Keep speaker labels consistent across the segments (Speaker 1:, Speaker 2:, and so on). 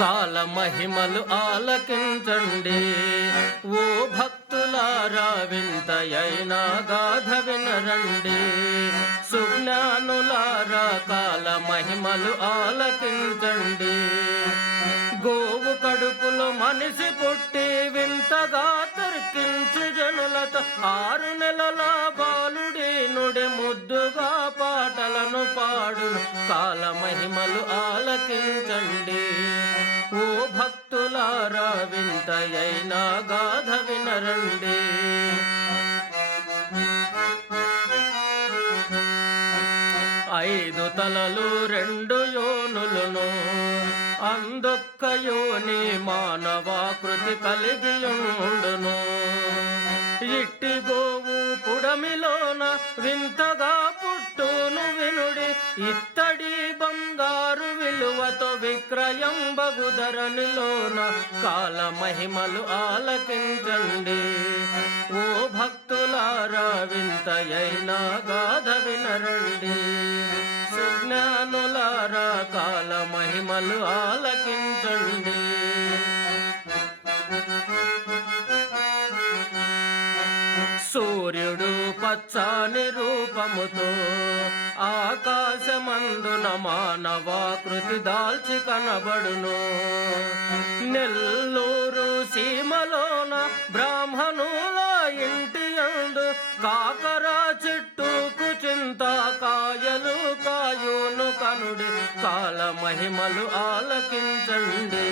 Speaker 1: కాల మహిమలు ఆలకించండి. ఓ భక్తులారా వింతయైన గాథ వినరండి. సుజ్ఞానులారా కాల మహిమలు ఆలకించండి. గోవు కడుపులో మనిషి పుట్టి వింతగా తర్కించు జనులతో ఆరు నెలల బాలుడి నుడి ముద్దుగా పాటలను పాడు కాల మహిమలు ఆలకించండి. ఓ భక్తులారా వింతయైన గాథ వినరండి. ఐదు తలలు రెండు యోనులను అందొక్క యోని మానవాకృతి కలిగి ఉండును. ఇట్టి గోవు పుడమిలోన వింతగా పుట్టు వినుడి ఇత్తడి బంగారు విలువతో విక్రయం బగుధరనిలోన కాల మహిమలు ఆలకించండి. ఓ భక్తులారా వింతయైన గాథ వినరండి. సుజ్ఞానులారా కాల మహిమలు ఆలకించండి. సూర్యుడు పచ్చని రూపముతో ఆకాశమందున మానవాకృతి దాల్చి కనబడును. నెల్లూరు సీమలోన బ్రాహ్మణుల ఇంటి అందు కాకరా చెట్టుకు చింత కాయలు కాయును కనుడి కాల మహిమలు ఆలకించండి.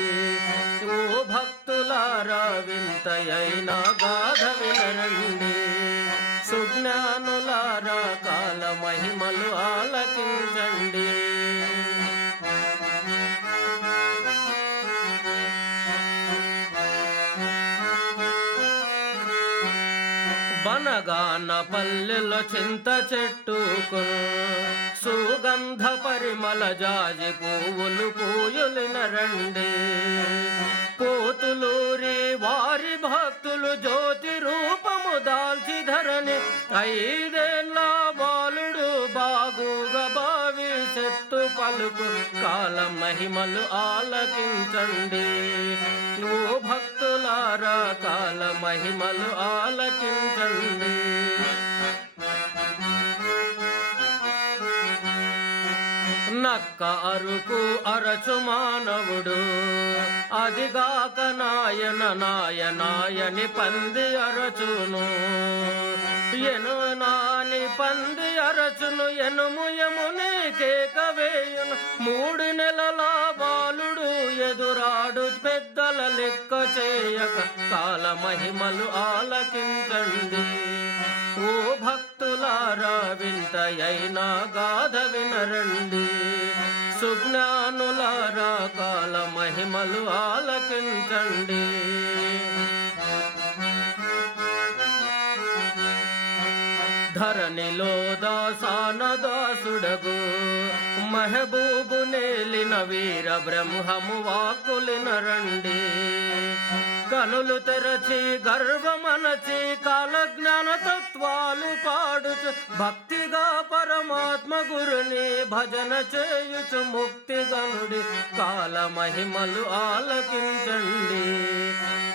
Speaker 1: ఓ భక్తులారా వింతయైన సుజ్ఞానులారా కాల మహిమలు ఆలకించండి. బనగాన పల్లెలో చింత చెట్టుకు సుగంధ పరిమళ జాజి పువ్వులు పూయులిన రండి. పోతులూరి వారి భక్తులు జో ఐదేళ్ళ బాలుడు బాగుగా బావి చెట్టు పలుకు కాల మహిమలు ఆలకించండి. ఓ భక్తులారా కాల మహిమలు ఆలకించండి. నక్క అరుకు అరచు మానవుడు. అదిగాక నాయన నాయనాయని పంది అరచును. ఎను నాని పంది అరచును ఎనుము యముని కేకవేయును మూడు నెలల బాలుడు ఎదురాడు పెద్దల లెక్క చేయక. కాల మహిమలు ఆలకించండి. ఓ భక్తులారా వింతయైనా గాథ వినరండి. సుజ్ఞానులారా కాల మహిమలు ఆలకించండి. ధరణిలో దాసాన దాసుడగు మహబూబు నేలిన వీర బ్రహ్మము వాకులిన గనులు కనులు తెరచి గర్వమనచి కాల జ్ఞాన తత్వాలు పాడుచు భక్తిగా పరమాత్మ గురుని భజన చేయుచు ముక్తి గనుడి కాల మహిమలు ఆలకించండి.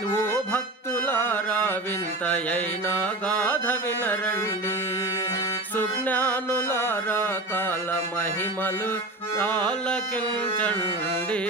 Speaker 1: ఓ భక్తులారా వింతయైనా గాథ వినరండి. సుజ్ఞానులారా కాల మహిమలు ఆలకించండి.